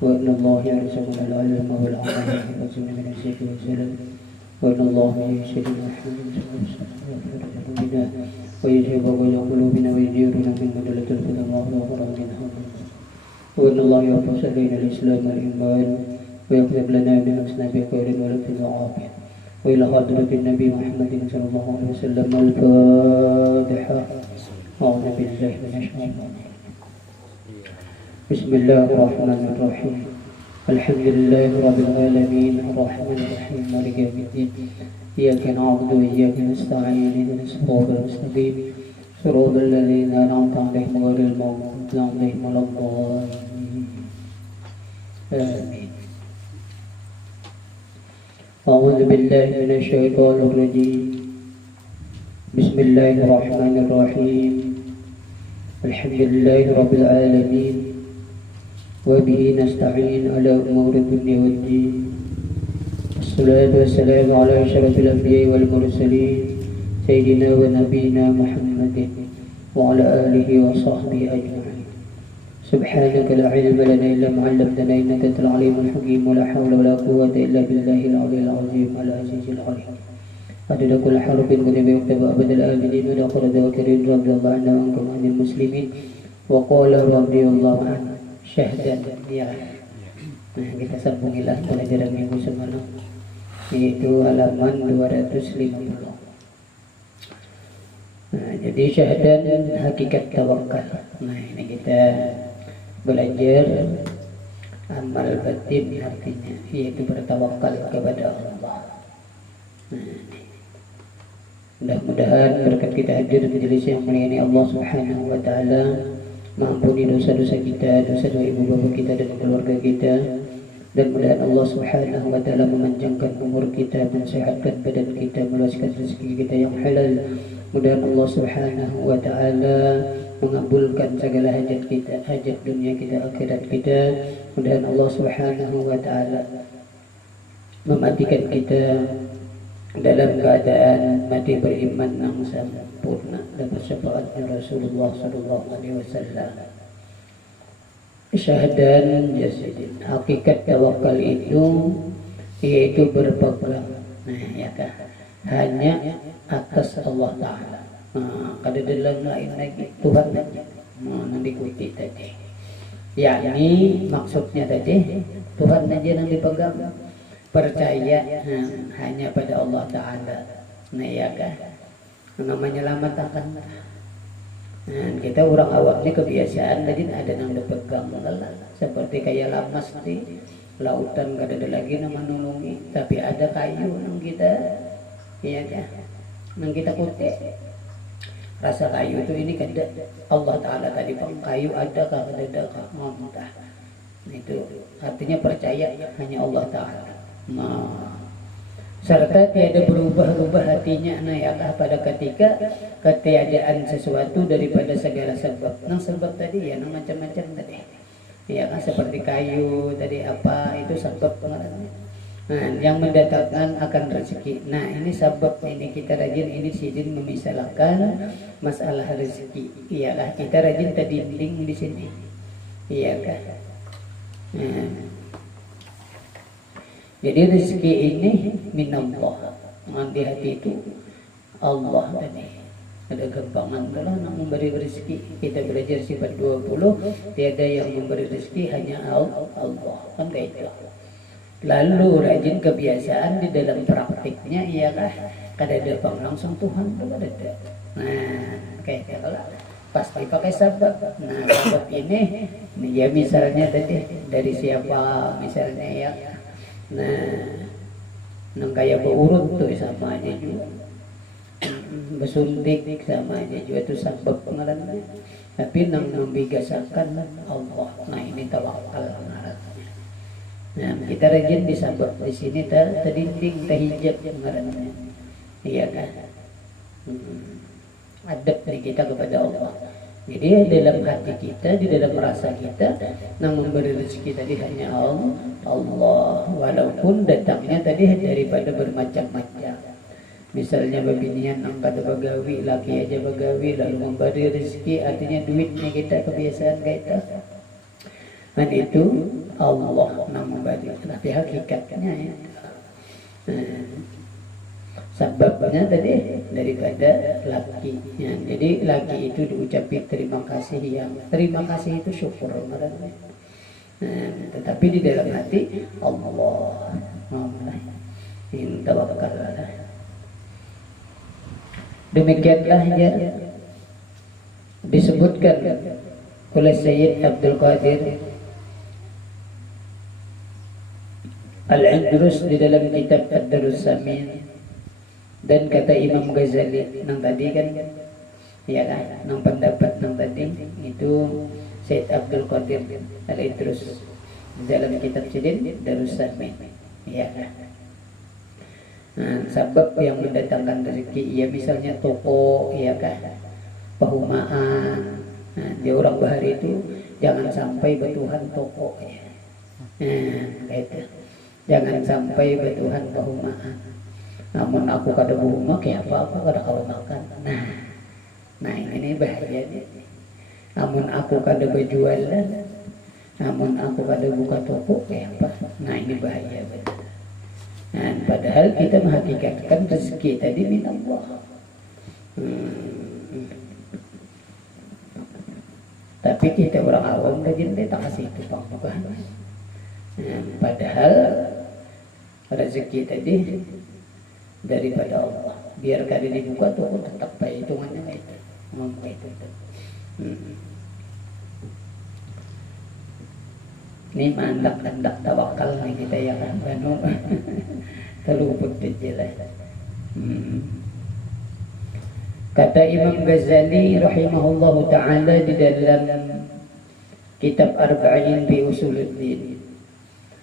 وإن الله يرزقنا العلم والعمل والزمن من الزيت والزلل وإن الله يشهد محمد صلى الله عليه وسلم ويغفر لنا ويجيب كل قلوبنا ويجيرنا من مدلة الهدى الله وغفر من حولنا وإن الله يرفع إلينا الإسلام والإيمان ويكتب لنا من حسنى بخير ولطف وعافية وإلى حضرة النبي محمد صلى الله عليه وسلم الفاتحة. أعوذ بالله من الشيطان. بسم الله الرحمن الرحيم. الحمد لله رب العالمين الرحمن الرحيم مالك يوم الدين إياك نعبد وإياك نستعين اهدنا الصراط المستقيم صراط الذين أنعمت عليهم غير المغضوب عليهم ولا الضالين آمين. أعوذ بالله من الشيطان الرجيم. بسم الله الرحمن الرحيم. الحمد لله رب العالمين وبه نستعين على أمور الدنيا والدين. الصلاة والسلام على أشرف الأنبياء والمرسلين سيدنا ونبينا محمد وعلى آله وصحبه أجمعين. سبحانك لا علم لنا إلا ما علمتنا إنك أنت العليم الحكيم ولا حول ولا قوة إلا بالله العلي العظيم العزيز العليم. عدد كل حرف كتب يكتب أبد الآمنين ودخل ذاكرين رضي الله عنا وعنكم عن المسلمين وقال رضي الله عنه syahdan ya. Nah, kita sambungilah pelajaran minggu semalam yaitu halaman 250. Nah, jadi syahdan hakikat tawakal. Nah, ini kita belajar amal batin artinya yaitu bertawakal kepada Allah. Nah, mudah-mudahan berkat kita hadir di majelis yang mulia ini Allah Subhanahu wa taala mengampuni dosa-dosa kita, dosa-dosa ibu bapa kita dan keluarga kita, dan mudah-mudahan Allah Subhanahu wa taala memanjangkan umur kita, mensehatkan badan kita, meluaskan rezeki kita yang halal. Mudah-mudahan Allah Subhanahu wa taala mengabulkan segala hajat kita, hajat dunia kita, akhirat kita. Mudah-mudahan Allah Subhanahu wa taala mematikan kita dalam keadaan mati beriman yang sempurna dapat syafaatnya Rasulullah sallallahu alaihi wasallam. Syahadan jasadin, hakikat tawakal itu yaitu berpegang, nah ya kan, hanya atas Allah Taala. Kada dalam lain lagi Tuhan saja. Yang diikuti tadi, yakni maksudnya tadi Tuhan saja yang dipegang. Percaya hanya pada Allah Ta'ala. Nah ya kan, namanya lama takkan. Nah, kita orang awam ini kebiasaan tadi ada yang dipegang seperti kayak lamas di lautan gak ada lagi nama nolongi, tapi ada kayu yang kita iya kan, yang kita kutip. Rasa kayu itu ini kan Allah Ta'ala tadi bang, kayu ada kah ada kah mentah. Itu artinya percaya hanya Allah Ta'ala. Nah, serta tiada berubah-ubah hatinya nah ya pada ketika ketiadaan sesuatu daripada segala sebab. Nah sebab tadi ya nah, macam-macam tadi ya kan, seperti kayu tadi apa itu sebab pengaruhnya. Nah yang mendatangkan akan rezeki. Nah ini sebab ini kita rajin ini sidin memisalkan masalah rezeki. Iyalah kita rajin terdinding di sini. Iya kan. Nah, jadi rezeki ini minallah, di hati itu Allah tadi. Ada gampangan kalau nak memberi rezeki. Kita belajar sifat 20, tiada yang memberi rezeki hanya Allah, kan kayak itu. Lalu rajin kebiasaan di dalam praktiknya iyalah kada ada bang langsung Tuhan kada ada. Nah kayak itu lah. Pasti pakai sabab. Nah sabab ini ya misalnya tadi dari siapa misalnya ya. Nah, nang kayak berurut tuh sama aja juga, bersuntik sama aja juga itu sebab pengaruhnya. Tapi nang membiasakan Allah. Nah ini tawakal pengaruhnya. Nah kita rajin di sabab di sini terdinding terhijab pengaruhnya. Iya kan? Adab dari kita kepada Allah. Jadi dalam hati kita, di dalam rasa kita, yang memberi rezeki tadi hanya Allah. Walaupun datangnya tadi daripada bermacam-macam. Misalnya babinian angkat bagawi, laki aja bagawi, lalu memberi rezeki, artinya duitnya kita kebiasaan kita. Dan itu Allah yang memberi, tapi hakikatnya ya. Sebabnya tadi daripada lakinya. Jadi laki itu diucapi terima kasih, yang terima kasih itu syukur. Tetapi di dalam hati Allah tawakal. Demikianlah ya disebutkan oleh Sayyid Abdul Qadir Al-Indrus di dalam kitab Ad-Darus Samin. Dan kata Imam Ghazali nang tadi kan, ya kan, nang pendapat nang tadi itu Sayyid Abdul Qadir Al-Idrus dalam kitab Sidin Darus Samin, ya kan. Nah, sebab yang mendatangkan rezeki, ya misalnya toko, ya kan, perumahan. Nah, di orang bahari itu jangan sampai bertuhan toko, ya. Nah, itu jangan sampai bertuhan perumahan. Namun aku kada rumah, kayak apa kada kau makan. Nah ini bahayanya. Namun aku kada berjualan, namun aku kada buka toko, kayak apa. Nah ini bahaya betul. Nah, padahal kita menghakikatkan rezeki tadi min Allah. Tapi kita orang awam rajin dia tak kasih itu bukan. Padahal rezeki tadi daripada Allah. Biar kada dibuka tuh tetap baik hitungannya itu. Ini mandak tawakal nih kita ya kan. Terluput jelas. Kata Imam Ghazali rahimahullahu ta'ala di dalam kitab Arba'in bi Usuluddin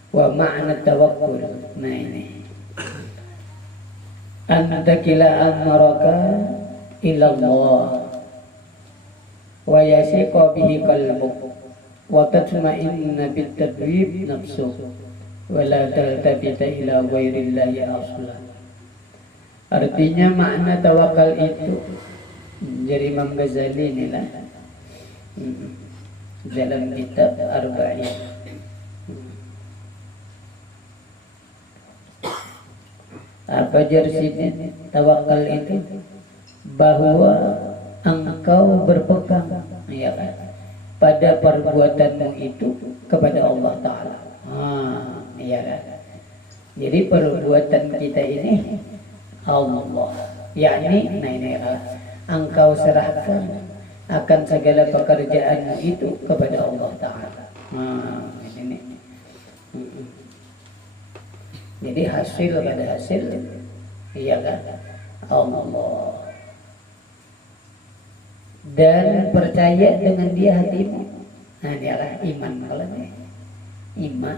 wa ma'na tawakkul. Nah ini anta kila amraka ila Allah wa yasiqa bihi qalbuk wa tatma'inna bit tadwib nafsuk wa la taltabita ila ghairillahi aslan. Artinya makna tawakal itu dari Imam Ghazali inilah dalam kitab Arba'in. Apa jersey tawakal itu? Bahwa engkau berpegang, ya kan, pada perbuatanmu itu kepada Allah Ta'ala. Ya kan. Jadi perbuatan kita ini Allah, yakni ini engkau serahkan akan segala pekerjaanmu itu kepada Allah Ta'ala. Ini. Jadi hasil pada hasil, iya kan, Allah. Dan percaya dengan dia hatimu. Nah, dialah iman kalau ini. Iman.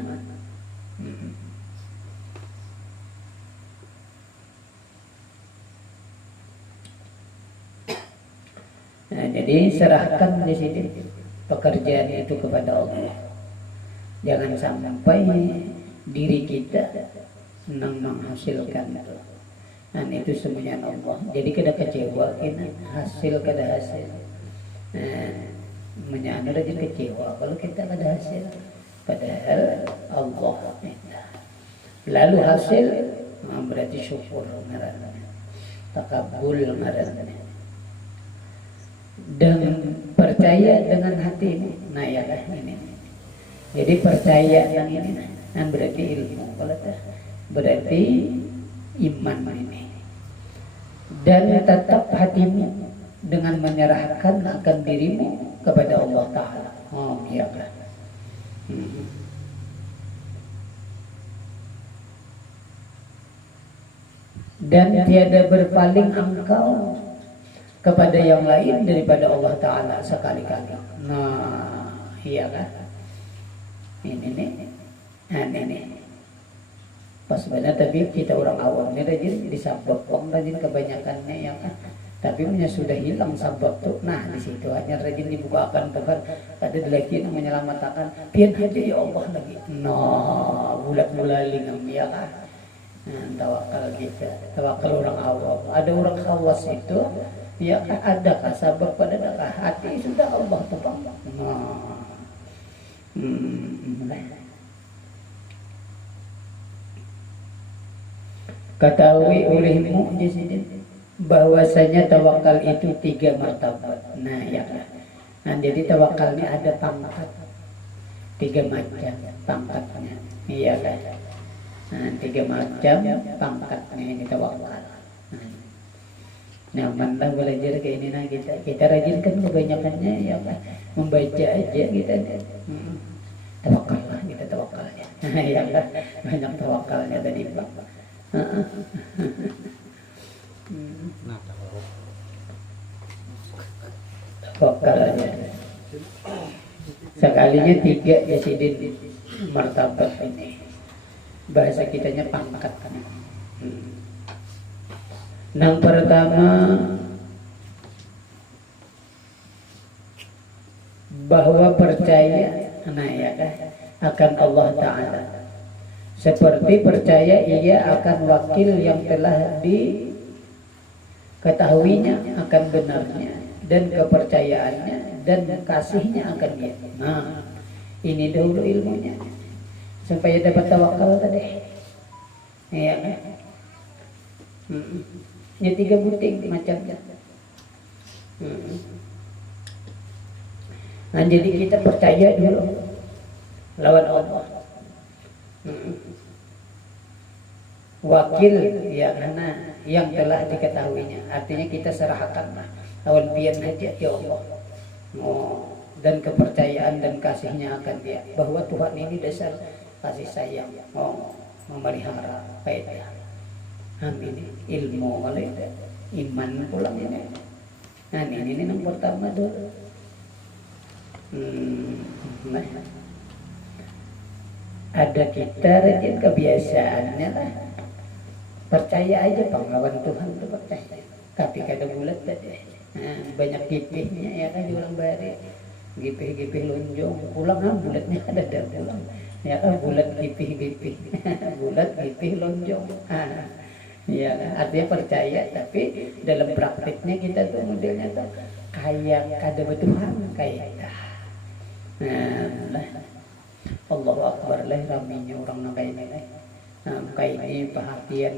Nah, jadi serahkan di sini pekerjaan itu kepada Allah. Jangan sampai diri kita senang menghasilkan itu. Dan itu semuanya Allah. Jadi kita kecewa kita hasil kada hasil. Menyana aja kecewa kalau kita kada hasil. Padahal Allah minta. Lalu hasil berarti syukur ngaranna. Takabul ngaranna. Dan percaya dengan hatimu. Nah ya ini. Jadi percaya yang ini dan berarti ilmu, kalau berarti iman ini. Dan tetap hatimu dengan menyerahkan akan dirimu kepada Allah Ta'ala. Iya kan. Dan tiada berpaling engkau kepada yang lain daripada Allah Ta'ala sekali-kali. Nah, iya kan. Ini nih. Pas benar, tapi kita orang awam ini rajin disabab rajin kebanyakannya ya kan. Tapi punya sudah hilang sabab tuh. Nah di situ hanya rajin dibukakan Tuhan. Ada lagi yang menyelamatkan. Pian hati ya Allah lagi. Nah bulat-bulali ya kan. Tawakal kita. Tawakal orang awam. Ada orang khawas itu. Ya kan adakah sabab pada adakah hati sudah Allah tepang. Nah. Ketahui olehmu bahwasanya tawakal itu 3 martabat. Nah ya kan. Nah jadi tawakal ini ada pangkat 3 macam pangkatnya. Iya kan. Nah 3 macam pangkatnya ini tawakal. Nah mana belajar kayak ini nah kita rajin kan kebanyakannya ya kan membaca aja kita. Tawakal lah kita tawakalnya. Ya kan banyak tawakalnya tadi Pak. Tawakal aja. Sekalinya 3 yasidin martabat ini. Bahasa kitanya pangkat. Yang pertama bahwa percaya ya kan akan Allah Ta'ala. Seperti percaya ia akan wakil yang telah diketahuinya akan benarnya dan kepercayaannya dan kasihnya akan dia. Nah, ini dahulu ilmunya supaya dapat tawakal tadi. Ya. Ini 3 buting macamnya. Nah, jadi kita percaya dulu lawan Allah. Wakil ya karena yang telah diketahuinya, artinya kita serahkanlah lawan pian aja ya Allah. Dan kepercayaan dan kasihnya akan dia bahwa Tuhan ini dasar kasih sayang, memelihara kayak amin ilmu kalau itu iman pulang ini. Nah ini yang pertama dulu. Nah, ada kita rajin kebiasaannya lah percaya aja penglawan Tuhan itu percaya tapi kadang bulat tadi banyak gipihnya ya kan orang bari gipih lonjong pulang bulatnya ada pulang ya kan bulat gipih bulat gipih lonjong ya artinya percaya tapi dalam praktiknya kita tuh modelnya tuh kayak kada Tuhan kayak nah Allahu Akbar lah raminya orang nak kayak ini. Kayak ini perhatian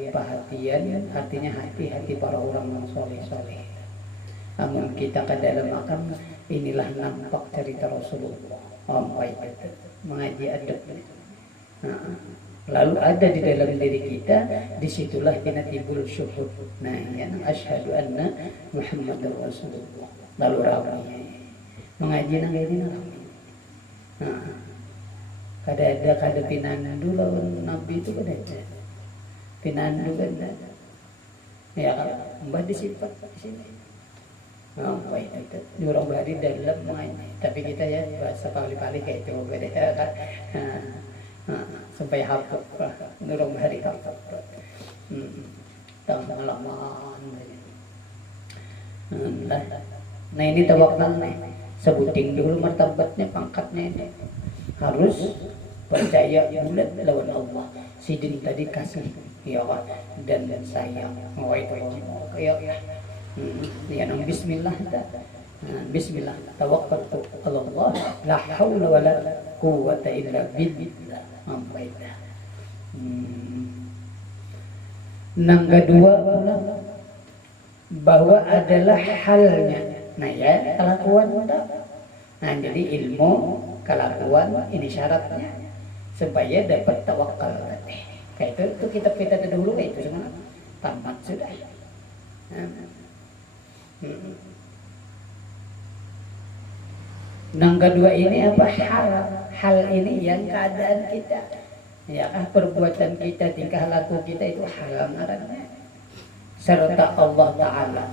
artinya hati para orang yang soleh. Namun kita ke dalam akan inilah nampak cerita Rasulullah. Mengaji adab. Lalu ada di dalam diri kita, disitulah kita timbul syuhud. Nah, yang asyhadu anna Muhammadar Rasulullah. Lalu raminya mengaji nang ini rami. Kada pinandu lawan Nabi itu kada pinandu kan ya mbah disifat di sini baik itu orang bari dalam mengaji tapi kita ya bahasa pali-pali kayak itu beda kan sampai hafal orang bari hafal pengalaman nah ini tawakal nih sebutin dulu martabatnya pangkatnya ini harus percaya bulat lawan Allah. Sidin tadi kasih ya dan sayang. Itu ya ya bismillah bismillah tawakkaltu ala Allah la haula wala quwwata illa billah. Yang kedua bahwa adalah halnya. Nah ya kelakuan udah. Nah jadi ilmu kelakuan ini syaratnya supaya dapat tawakal tadi. Kayak itu kita dulu itu semua tamat sudah. Yang kedua ini apa hal ini yang keadaan kita ya perbuatan kita tingkah laku kita itu hal ngarannya serta Allah Ta'ala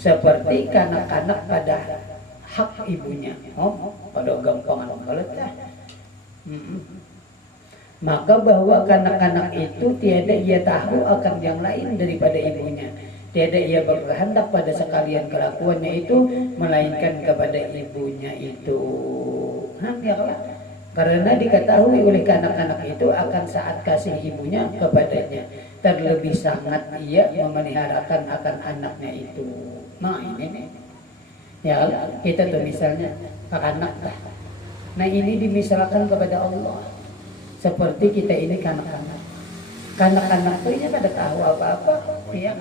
seperti kanak-kanak pada hak ibunya pada gampangan banget lah. Maka bahwa kanak-kanak itu tiada ia tahu akan yang lain daripada ibunya, tiada ia berkehendak pada sekalian kelakuannya itu melainkan kepada ibunya itu. Karena diketahui oleh kanak-kanak itu akan saat kasih ibunya kepadanya, terlebih sangat ia memeliharakan akan anaknya itu. Nah ini ya kita tuh misalnya anak lah. Nah ini dimisalkan kepada Allah seperti kita ini kanak-kanak. kanak-kanak tuh nya kada tahu apa-apa, iya.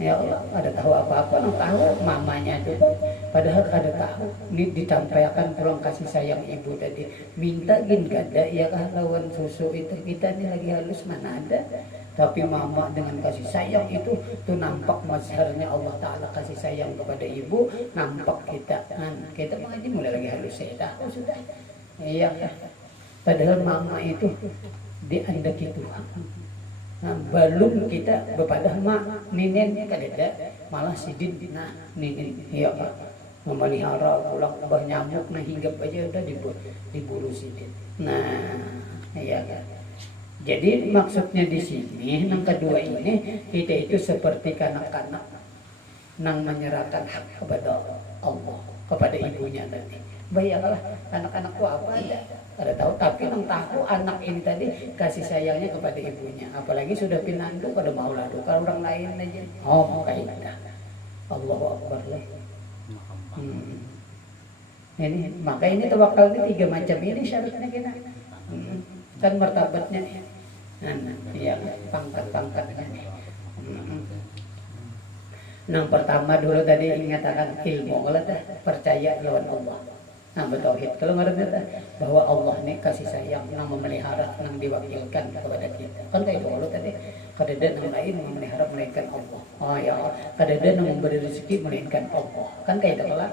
Ya Allah, ada tahu apa-apa, nang tahu mamanya juga, padahal kada tahu. Ini ditampilkan pulang kasih sayang ibu tadi, minta gin kada ya kah lawan susu itu kita ini lagi halus mana ada. Tapi mama dengan kasih sayang itu tuh nampak mazharnya Allah Ta'ala kasih sayang kepada ibu, nampak kita mengaji mulai lagi halus saya tahu sudah. Iya, padahal mama itu diandaki Tuhan. Nah, belum kita bepadah mak ninen kadeda malah sidin ninen ya Pak memelihara pulang bah nyamuk nah hinggap aja udah diburu sidin. Nah, ya kan. Jadi maksudnya di sini yang kedua ini kita itu seperti kanak-kanak nang menyerahkan hak kepada Allah, kepada ibunya tadi. Bayanglah anak-anakku apa ada tahu, tapi yang tahu anak ini tadi kasih sayangnya kepada ibunya, apalagi sudah pinandu pada mau lalu kalau orang lain aja kayak Allahu Akbar lah. Ini maka ini tawakal ini 3 macam ini syaratnya kita. Kan martabatnya ya pangkat-pangkatnya. Yang pertama dulu tadi ingatakan ilmu Allah percaya lawan Allah. Nah bertauhid kalau ngerti bahwa Allah ini kasih sayang yang memelihara yang diwakilkan kepada kita kan kayak Allah tadi kadada yang lain memelihara melainkan Allah. Oh ya kadada yang memberi rezeki melainkan Allah kan kayak itu lah.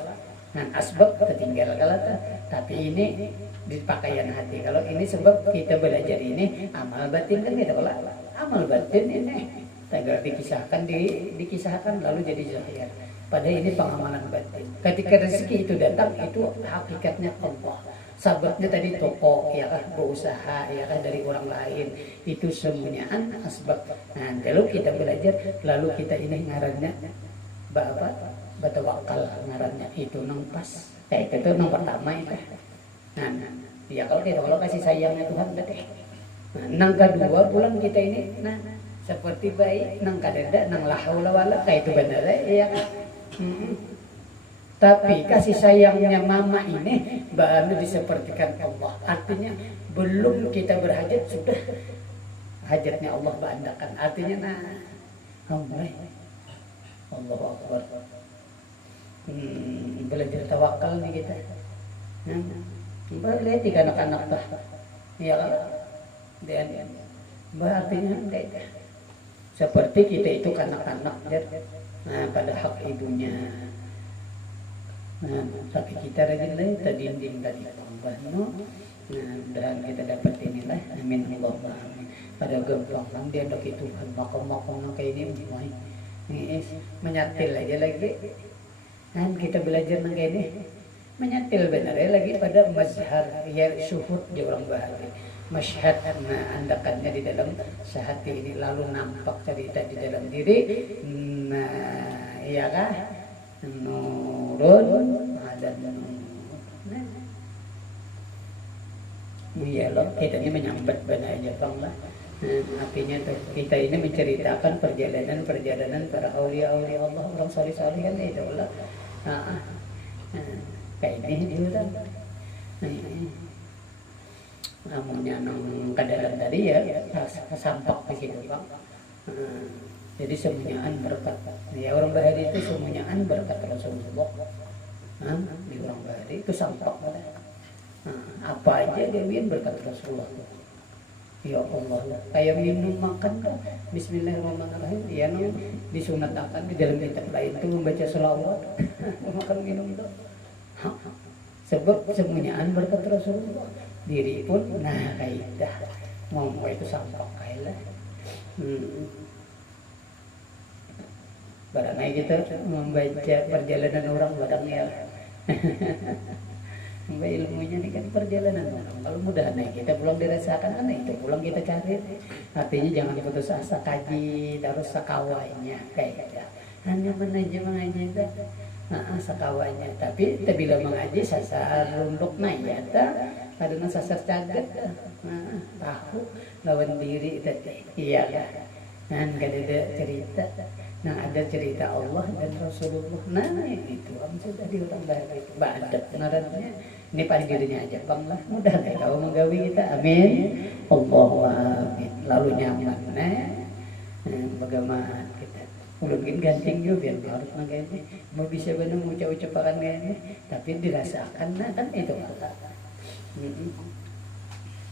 Nah asbab tertinggal kalau tapi ini di pakaian hati. Kalau ini sebab kita belajar ini amal batin kan gitu lah. Amal batin ini segera dikisahkan lalu jadi zahir. Padahal ini pengamalan batin. Ketika rezeki itu datang itu hakikatnya Allah. Sababnya tadi toko ya kan berusaha ya kan dari orang lain itu semuanya asbab. Nah lalu kita belajar lalu kita ini ngarannya apa batawakal ngarannya itu nang pas. Kayak itu nang pertama itu. Nah ya kalau kita kalau kasih sayangnya Tuhan berarti. Nah nang kedua pulang kita ini seperti baik nang kadada nang la haula wala kayak itu benar ya kan. Tapi kasih sayangnya mama ini baru disepertikan Allah. Artinya belum kita berhajat sudah hajatnya Allah bandakan. Artinya Allahu Akbar. Belajar tawakal nih kita. Lihat di anak-anak dah. Ya kan? Dan artinya seperti kita itu kanak-kanak pada hak ibunya. Tapi kita rajin lagi tadinding tadi pambano. Dan kita dapat inilah amin Allah amin. Pada gampang dia dok itu makom-makom kayak ini mulai menyatil aja lagi. Dan kita belajar nang kayak ini menyatil benar ya lagi pada mazhar ya syuhud di orang bahari. Masyhad andakannya di dalam sehati ini lalu nampak cerita di dalam diri. Nah, iya kah? Nurun ada nur. Iya loh, kita ini menyambat benar aja bang lah. Artinya kita ini menceritakan perjalanan para aulia Allah, orang salih-salih kan itu lah. Kayak ini juga. Namanya nang kadalam tadi ya sampak di situ bang. Jadi semuanya berkat. Ya orang Bahari itu semuanya berkat Rasulullah. Di orang Bahari itu sampak. Apa aja dia berkat Rasulullah. Ya Allah, kayak minum makan kan. Bismillahirrahmanirrahim. Ya no disunatkan di dalam kitab lain itu membaca selawat, makan minum tuh. Sebab semuanya berkat Rasulullah. Diri pun kaidah ngomong itu sampak kailah. Barangnya kita membaca perjalanan orang barangnya. Mbak ilmunya ini kan perjalanan orang. Kalau mudah kita pulang dirasakan itu pulang kita cari. Artinya jangan putus asa kaji terus sakawainya kayak hanya mengaji itu. Sakawainya tapi bila mengaji sasar runduk nayata kadang sasar caget tahu lawan diri tadi iya kan ada cerita ada cerita Allah dan Rasulullah itu sudah di orang Barat itu badat ngarannya Ini paling dirinya aja bang lah, mudah nih kau menggawi kita, amin. Allahu amin. Lalu nyaman, bagaimana kita? Mungkin ganting juga biar harus menggawi. Mau bisa benar ucap-ucapan gini, tapi dirasakan, nah kan itu kata.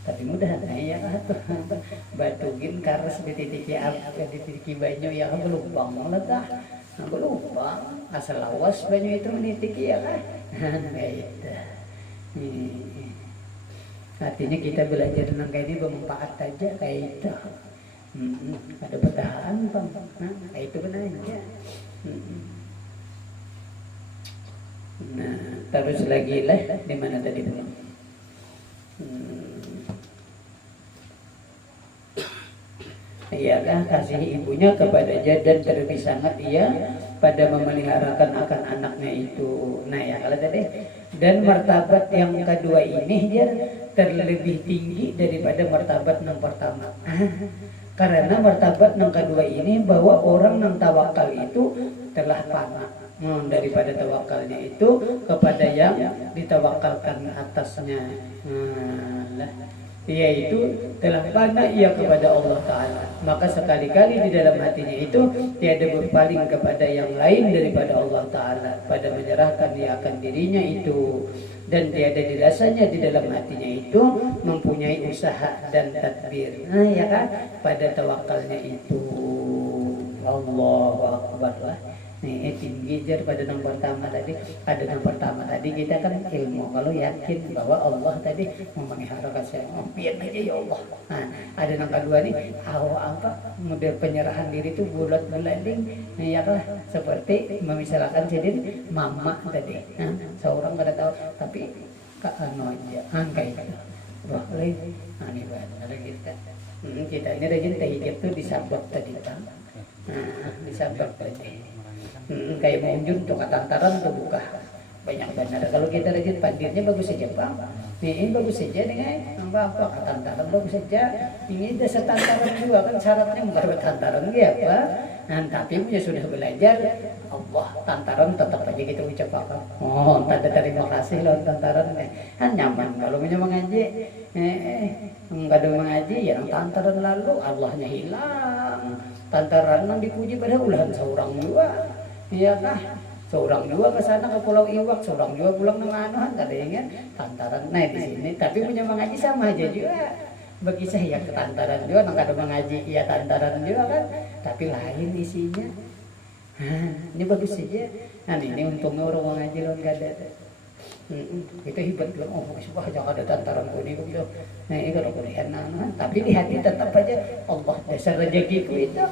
Tapi mudah ya batugin karas dititiki dititiki banyu ya belubang ledah belubang asal lawas banyu itu menitiki ya kan gitu. Artinya kita belajar tentang kayak ini bermanfaat aja kayak itu. Ada pertahanan bang, kayak itu benar aja. Nah terus lagi lah di mana tadi belum? Iya kan kasih ibunya kepadanya dan terlebih sangat ia pada memeliharakan akan anaknya itu. Nah ya kalau tadi dan martabat yang kedua ini dia terlebih tinggi daripada martabat yang pertama. Karena martabat yang kedua ini bahwa orang yang tawakal itu telah panah daripada tawakalnya itu kepada yang ditawakalkan atasnya. Yaitu telah panah ia kepada Allah Ta'ala. Maka sekali-kali di dalam hatinya itu tiada berpaling kepada yang lain daripada Allah Ta'ala pada menyerahkan dia akan dirinya itu. Dan tiada dirasanya di dalam hatinya itu mempunyai usaha dan tadbir. Nah ya kan pada tawakalnya itu. Allahu Akbar lah. Nih tinggi jar pada yang pertama tadi. Ada yang pertama tadi kita kan ilmu. Kalau yakin bahwa Allah tadi memelihara saya, biar aja ya Allah. Nah, ada yang kedua nih, apa model penyerahan diri itu bulat belanding, ya kan seperti misalkan jadi mama tadi. Nah, seorang pada tahu, tapi anu aja, kayak itu. Wah, nah ini benar kita. Kita ini rajin tahiyat tuh disabak tadi kan. Nah, disabak tadi. Kayak menunjuk untuk tantaran terbuka banyak benar. Kalau kita lihat pandirnya bagus saja bang, ini bagus saja dengan apa tantaran bagus saja. Ini dasar tantaran juga kan syaratnya bukan tantaran ya pak. Nah tapi punya sudah belajar Allah tantaran tetap aja kita ucapkan. Oh tanda terima kasih loh tantaran kan nyaman kalau punya mengaji. Enggak ada mengaji ya tantaran lalu Allahnya hilang. Tantaran yang dipuji pada ulah seorang juga. Iya kah? Seorang dua ke sana ke Pulau Iwak, seorang dua pulang dengan anuhan, tak ada ingat tantaran. Nah di sini, tapi punya mengaji sama aja juga. Bagi saya ke tantaran juga, nggak ada mengaji, ya tantaran juga kan. Tapi lain isinya. Ini bagus saja. Nah ini untungnya orang mengaji loh nggak ada. Kita hebat bilang, oh wah jangan ada tantaran kuning gitu. Nah ini kalau kuliah anuhan, tapi di hati tetap aja Allah dasar rezekiku itu.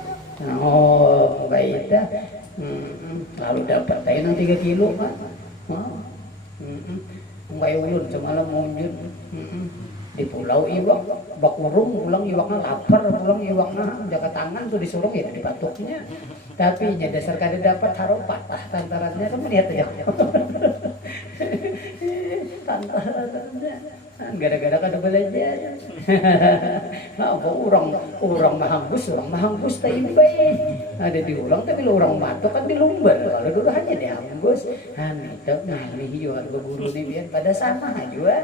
Oh baik itu. Lalu dapat tayo ng 3 kilo kan? May ulun semalam munjud di Pulau Iwak, bakurung pulang iwaknya lapar, pulang iwaknya jaga tangan tuh disuruh ya di batuknya. Tapi nya dasar kada dapat harus patah tantarannya kan melihat aja. Tantarannya gara-gara kada belajar. Apa orang mahanggus tayo baik. Ada diulang tapi orang mato kan di lumbar. Kalau dulu hanya dihanggus. Itu ngalih juga guru nih biar pada sama juga.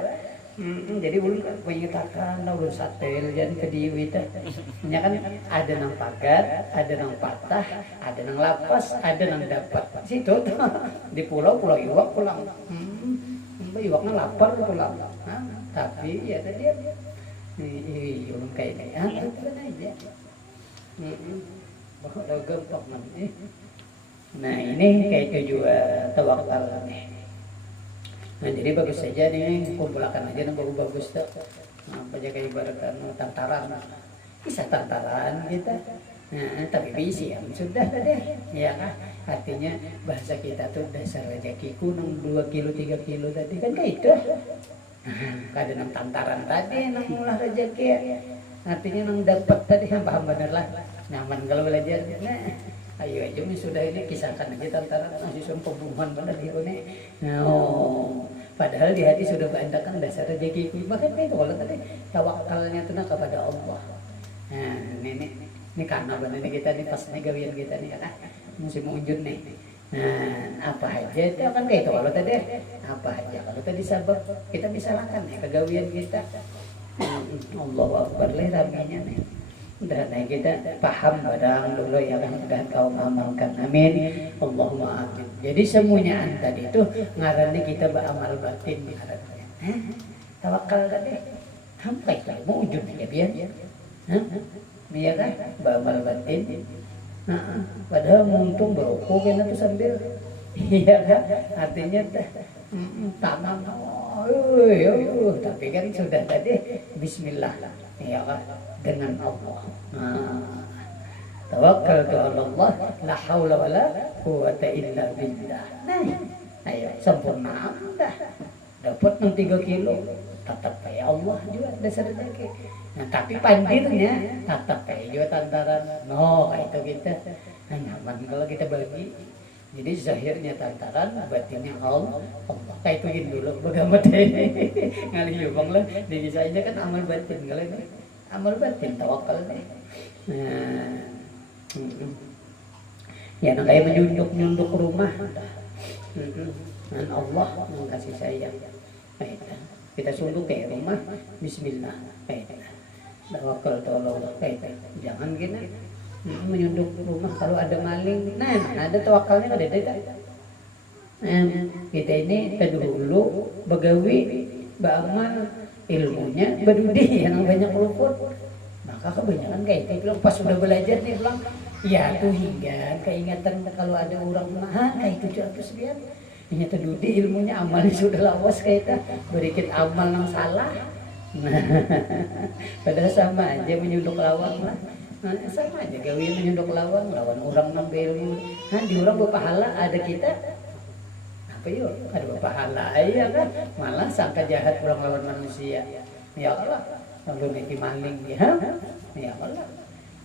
Jadi ulun kan menyatakan ulun satel jadi kediwi teh. Nya kan ada nang pagar, ada nang patah, ada nang lapas, ada nang dapat. Situ tuh di pulau Iwak pulang. Iwaknya lapar pulang. Tapi ya tadi ulun kayak itu kan aja. Bahwa gampang nanti. Nah ini kayak itu juga tawakal nih. Nah jadi bagus saja nih kumpulkan aja yang bagus tuh. Apa aja kayak ibaratkan tantaran, bisa tantaran kita. Nah tapi bisi ya sudah tadi, ya kan? Artinya bahasa kita tuh dasar rezekiku nang 2 kilo 3 kilo tadi kan kayak itu. Kada nang tantaran tadi nang mulah rezeki. Artinya nang dapat tadi yang paham bener lah. Nyaman kalau belajar. Nah, ayo aja nih sudah ini kisahkan aja tantaran masih pembunuhan bener ini. Nah, padahal di hati sudah berandakan dasar rezeki. Makanya itu kalau tadi tawakalnya itu kepada Allah. Nah, ini karena benar kita nih pas nih gawian kita nih kan. Musim unjun nih. Nah, apa aja itu kan kayak itu kalau tadi apa aja kalau tadi sabab kita bisa lakukan ya kegawian kita. Allahu Akbar lah ramenya nih. Udah nah kita paham barang dulu ya kan udah kau amalkan. Amin. Allahumma amin. Jadi semuanya tadi itu ngarannya kita beramal batin ngarannya. Tawakal tadi. Sampai itu mau ujungnya biar. Biar kan beramal batin. Padahal untung berokok kan itu sambil iya kan artinya tanam tapi kan sudah tadi bismillah ya kan dengan Allah tawakkal ala Allah la haula wala quwata illa billah. Nah ayo sempurna dah dapat 3 kilo tetap ya Allah juga dasar rezeki. Nah, tapi pandirnya tetap juga tantaran kayak itu kita nyaman kalau kita bagi. Jadi zahirnya tantaran batinnya Allah kayak itu dulu bagaimana ngalih yubang lah di kisahnya kan amal batin kalau ini amal batin tawakal nih. Ya nah kayak menyunduk rumah dan Allah mengasih sayang kita sunduk kayak rumah bismillah kayak tawakal Allah kayak jangan gini menyunduk rumah kalau ada maling. Nah ada tawakalnya ada tidak. Kita ini dulu begawi beramal ilmunya berdudi yang banyak luput maka kebanyakan kayak itu bilang pas sudah belajar nih bilang ya tuh hingga keingatan kalau ada orang kayak itu juga sebiar ini terdudi ilmunya amalnya sudah lawas kayak itu berikit amal yang salah. Nah padahal sama aja menyunduk lawang lah. Nah, sama aja gawe menyunduk lawan orang ngambil di orang berpahala ada kita apa yuk ada berpahala iya kan malah sangka jahat orang lawan manusia ya Allah lalu bikin maling ya Allah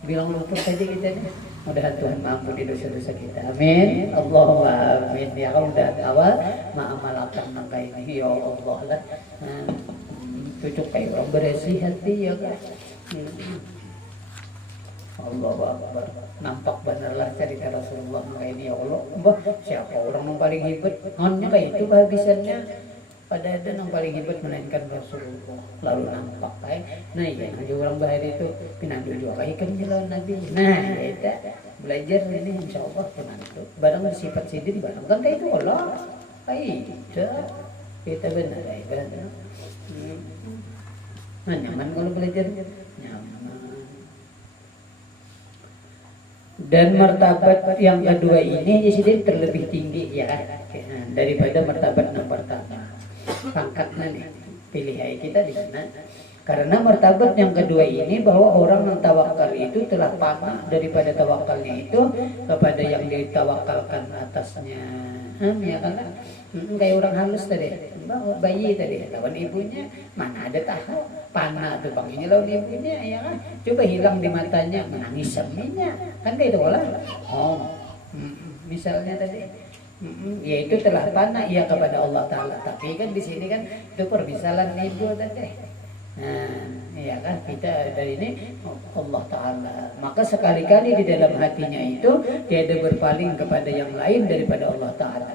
bilang luput saja kita nih mudah-mudahan Tuhan maafkan dosa-dosa kita amin Allahumma amin ya kalau udah awal ma'amalkan maka ini ya Allah lah cucuk kayak orang bersih hati ya kan. Allahu Akbar nampak benerlah cerita Rasulullah ini ya Allah siapa orang yang paling hebat hanya kayak itu kehabisannya pada ada yang paling hebat melainkan Rasulullah lalu nampak kayak nah iya aja orang bahari itu pinandu juga kayak kan jalan Nabi nah kita belajar ini insya Allah pinandu barang bersifat sidin barang kan kayak itu Allah kayak kita benar kan nah nyaman kalau belajar nyaman. Dan martabat yang kedua ini jadi terlebih tinggi ya daripada martabat yang pertama. Pangkatnya nih pilih kita di sana. Karena martabat yang kedua ini bahwa orang yang tawakal itu telah panah daripada tawakalnya itu kepada yang ditawakalkan atasnya. Ya kan? Kayak orang halus tadi, bayi tadi lawan ibunya mana ada tahu panah tuh bang ini lawan ibunya ya kan coba hilang di matanya menangis seminya kan kayak itu olah misalnya tadi ya itu telah panah ia kepada Allah Taala tapi kan di sini kan itu permisalan ibu tadi ya kan kita dari ini Allah Ta'ala maka sekali-kali di dalam hatinya itu tiada berpaling kepada yang lain daripada Allah Ta'ala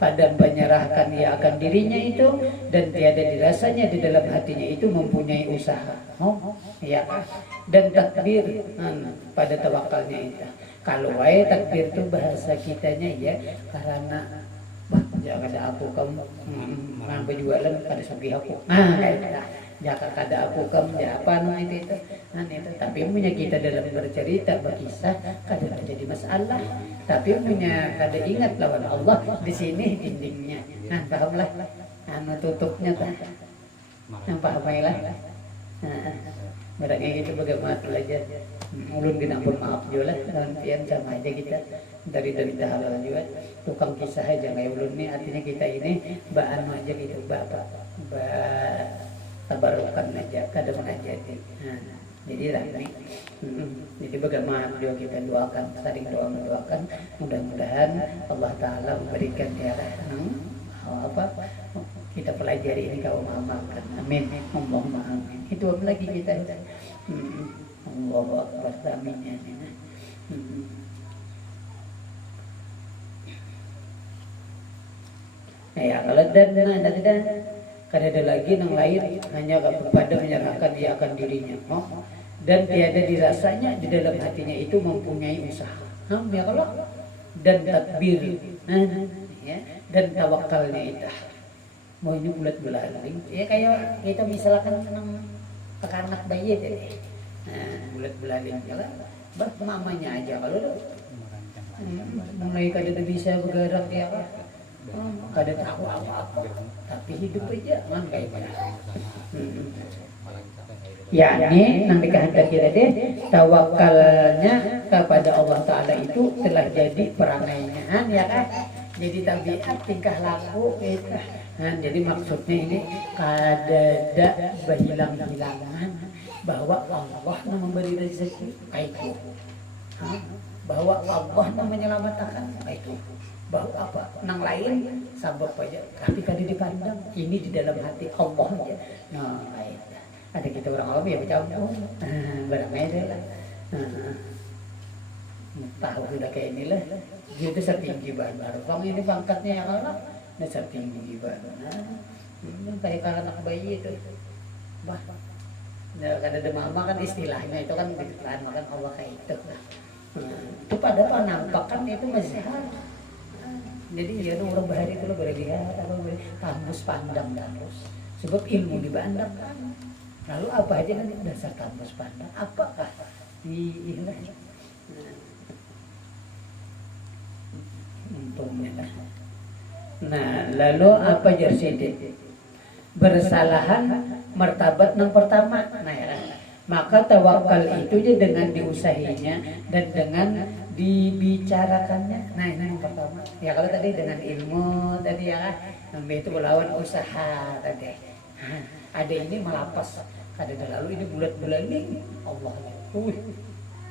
pada menyerahkan ia akan dirinya itu dan tiada dirasanya di dalam hatinya itu mempunyai usaha ya dan takbir pada tawakalnya itu kalau wae takbir itu bahasa kitanya ya karena jangan ada aku kamu ngambil jualan pada sapi aku jangan ada aku kamu ya apa namanya itu tapi punya kita dalam bercerita berkisah kadang jadi masalah tapi punya kada ingat lawan Allah di sini dindingnya pahamlah tutupnya pahamlah barangnya gitu bagaimana belajar ulun dinampun maaf juga lah dalam pian sama aja kita dari halal juga tukang kisah aja kayak ulun nih artinya kita ini baan aja gitu bapak tabarukan aja kada menajati jadi rame jadi bagaimana juga kita doakan saling mendoakan mudah-mudahan Allah Ta'ala memberikan ya kita pelajari ini kau mengamalkan amin Allahumma amin itu apa lagi kita Allahu Akbar aminnya Ya kalau dan ada lagi yang lain hanya kepada menyerahkan dia akan dirinya. Dan tiada dirasanya di dalam hatinya itu mempunyai usaha. Ya kalau dan tadbir, ya, dan tawakalnya itu. Mau ini bulat bulaling. Ya kayak kita misalkan senang anak bayi deh. Bulat bulaling jalan. Bah mamanya aja kalau mulai kada bisa bergerak ya kan. Kada tahu apa-apa. Tapi hidup aja kan kayak mana. Yakni yang dikehendaki tadi tawakalnya kepada Allah Ta'ala itu telah jadi perangainya ya kan, jadi tabiat tingkah laku itu. Jadi maksudnya ini kada berhilang-hilangan bahwa Allah yang memberi rezeki itu, bahwa Allah yang menyelamatkan itu, bahwa apa nang lain sabab aja tapi kada dipandang ini di dalam hati Allah aja. Nah itu ada kita orang awam ya bercampur beramai deh lah. Tahu sudah kayak inilah dia itu setinggi baru bang ini pangkatnya yang kalah nah setinggi baru kayak anak bayi itu bah nah, kan ada mama kan istilahnya itu kan dikatakan makan Allah kayak itu itu pada penampakan itu masih jadi ya orang bahari itu lo berlihat atau tambus pandang terus sebab ilmu dibandang kan. Lalu apa aja nanti dasar tambus pandang? Apakah ini? Untungnya lah. Nah, lalu apa jersidin? Bersalahan martabat yang pertama. Nah, ya. Maka tawakal itu aja dengan diusahinya dan dengan dibicarakannya. Nah, ini yang pertama. Ya kalau tadi dengan ilmu tadi ya, itu melawan usaha tadi. Ada ini melapas. Ada lalu ini bulat-bulat ini Allah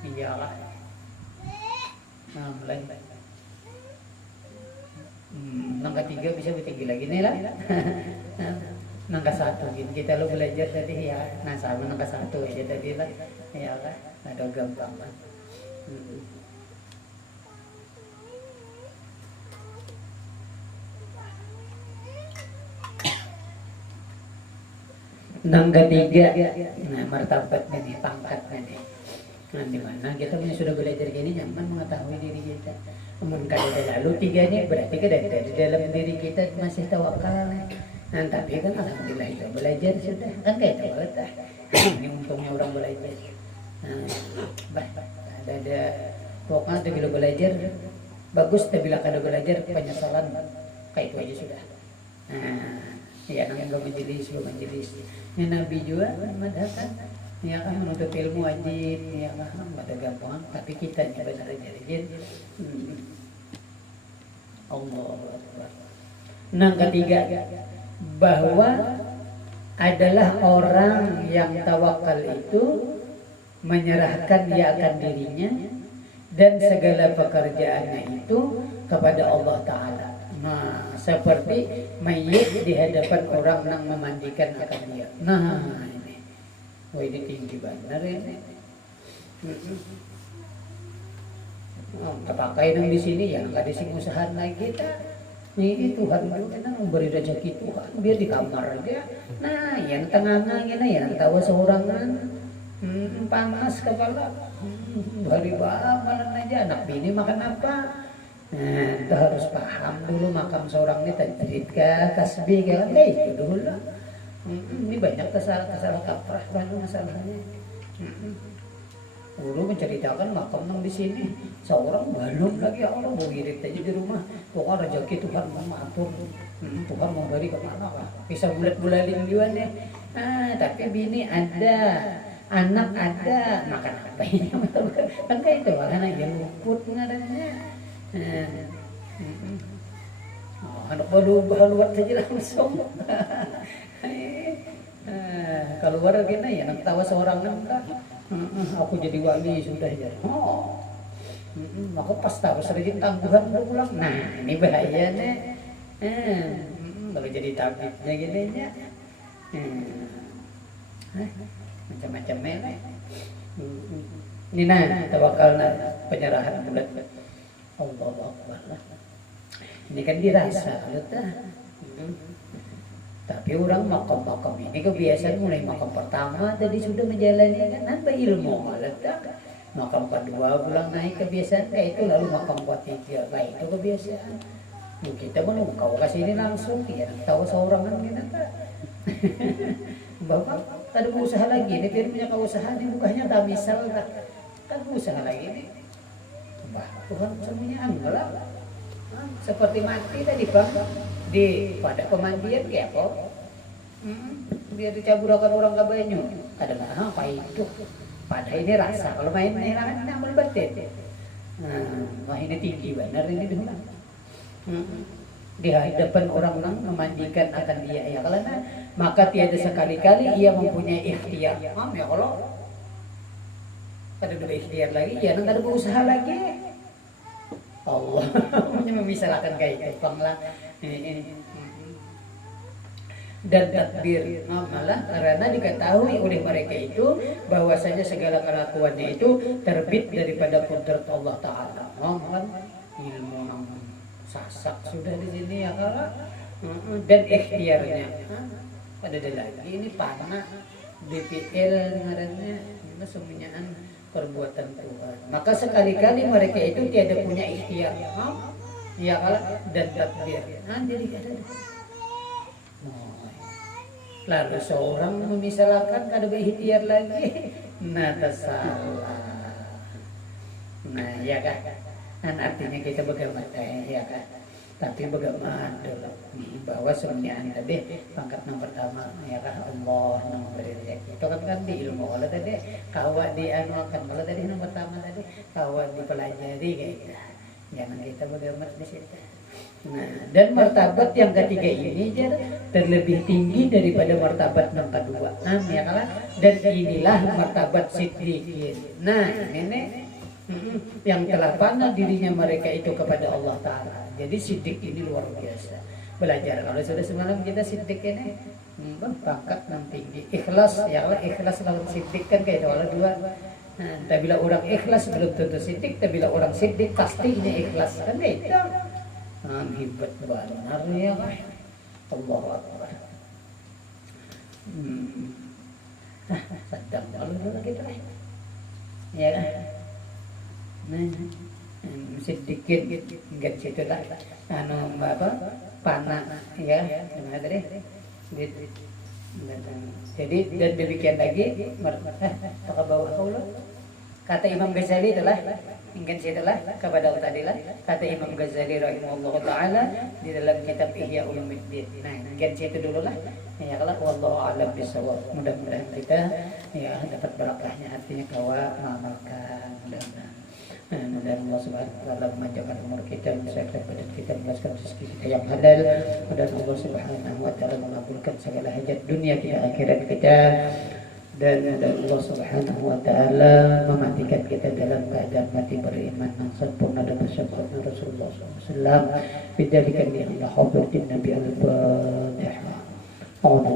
iyalah mulai nang ketiga bisa bertinggi lagi nih lah nang ke satu kita lo belajar tadi ya nah sama nang ke satu aja tadi lah ya kan ada gampang kan nang ketiga, nah martabatnya nih, pangkatnya nih. Nah di mana kita sudah belajar gini nyaman mengetahui diri kita. Namun kalau lalu tiganya berarti kan dari dalam diri kita masih tawakal. Nah tapi kan alhamdulillah itu belajar sudah kan kayak itu. Ini untungnya orang belajar. Nah, ada pokoknya bila belajar bagus, tapi bila kada belajar penyesalan kayak itu aja sudah. Nah, ya nggak menjelis. Ya, Nabi juga madhakan ya kan menuntut ilmu wajib ya kan ada gampang tapi kita yang benar jadi Allah Akbar. Nah ketiga bahwa adalah orang yang tawakal itu menyerahkan dia akan dirinya dan segala pekerjaannya itu kepada Allah Ta'ala. Nah, seperti mayit di hadapan orang yang memandikan akan dia. Nah, ini. Wah, ini tinggi benar ini. Kepakai nang di sini ya, enggak dising usaha lagi kita. Ini Tuhan itu kan memberi rezeki Tuhan, biar di kamar aja. Nah, yang tengah-tengahnya yang tahu seorangan. Panas kepala. Hari mana aja anak bini makan apa? Nah, kita harus paham dulu makam seorang ini tajrid kah, tasbih kah, itu dulu lah. Ini banyak kesalahan kaprah banyak masalahnya. Guru menceritakan makam yang di sini, seorang belum lagi orang mau ngirit aja di rumah. Pokoknya rezeki Tuhan mau mengatur, Tuhan mau beri kemana lah. Bisa bulat-bulaling juga nih. Tapi bini ada, anak ada, makan apa ini? Kan kayak itu, anak yang luput ngarannya. Anak baluat saja langsung keluar gini ya nak tawa seorang enggak aku jadi wali sudah ya maka pas tahu sering tangguhan pulang nah ini bahayanya kalau jadi tabibnya gini ya macam-macam melek ini nah tawakal penyerahan bulat Allah Akbar. Ini kan dirasa, Tapi orang makam-makam ini kebiasaan mulai makam pertama tadi sudah menjalani kan apa ilmu letak makam kedua pulang naik kebiasaan kayak itu lalu makam ketiga lah itu kebiasaan. Kita belum kau kasih ini langsung ya tahu seorang kan kita tak. Bapak tadi berusaha lagi ini dia punya usaha ini bukannya tak misal kan berusaha lagi ini. Bah Tuhan semuanya anggap seperti mati tadi bang di pada pemandian kayak apa? Biar dicaburakan orang ke banyu. Ada apa itu? Pada ini rasa kalau main kan amal batin. Wah ini tinggi benar ini dulu. Di hadapan orang memandikan akan dia ya karena maka tiada sekali-kali ia mempunyai ikhtiar. Ya kalau ada berikhtiar lagi ya nggak ada berusaha lagi. Allah memisalkan kayak itu panglah dan takbir malah karena diketahui oleh mereka itu bahwasanya segala kelakuannya itu terbit daripada kudrat Allah Taala. Kan ilmu sasak sudah di sini ya kalau dan ikhtiarnya ada lagi ini panah BPL ngarannya semuanya perbuatan Tuhan. Maka sekali-kali mereka itu tiada punya ikhtiar. Ya kalau dan takbir. Jadi ada. Lalu seorang memisalkan kada berikhtiar lagi. Nah, tersalah. Nah, ya kan. Dan artinya kita bagaimana ya kan. Tapi bagaimana bahwa semuanya tadi pangkat yang pertama ya kan Allah yang memberi rezeki itu kan di ilmu Allah tadi kawan dianuakan Allah tadi yang pertama tadi kawan dipelajari kayak gitu. Jangan kita bagaimana di situ. Nah dan martabat yang ketiga ini terlebih tinggi daripada martabat yang kedua. Ya kan dan inilah martabat siddiqin. Nah ini yang telah panah dirinya mereka itu kepada Allah Ta'ala. Jadi siddiq ini luar biasa. Belajar kalau sudah semalam kita siddiq ini pangkat yang tinggi. Ikhlas ya Allah ikhlas lawan siddiq kan kayak itu Allah dua. Nah, tapi bila orang ikhlas belum tentu siddiq. Tapi bila orang siddiq pastinya ikhlas kan itu. Hebat benar ya Allahu Akbar. Sedang malu kita ya kan. Nah, sedikit enggak situ lah apa panah ya gimana tadi jadi dan demikian lagi maka bawah Allah kata Imam Ghazali itulah ingin situlah kepada tadi lah kata Imam Ghazali rahimahullah taala di dalam kitab Ihya Ulumuddin. Nah ingin situ dulu lah ya kalau wallahu a'lam bishawab. Mudah-mudahan kita ya dapat berkahnya artinya bahwa mengamalkan mudah-mudahan. Dan Allah Subhanahu wa taala memanjangkan umur kita, mensehatkan badan kita, meluaskan rezeki kita yang halal. Dan Allah Subhanahu wa taala mengabulkan segala hajat dunia kita, akhirat kita. Dan Allah Subhanahu wa taala mematikan kita dalam keadaan mati beriman yang sempurna dan bersama Rasulullah SAW. Bidzalika li hadratin Nabi al-Fatihah.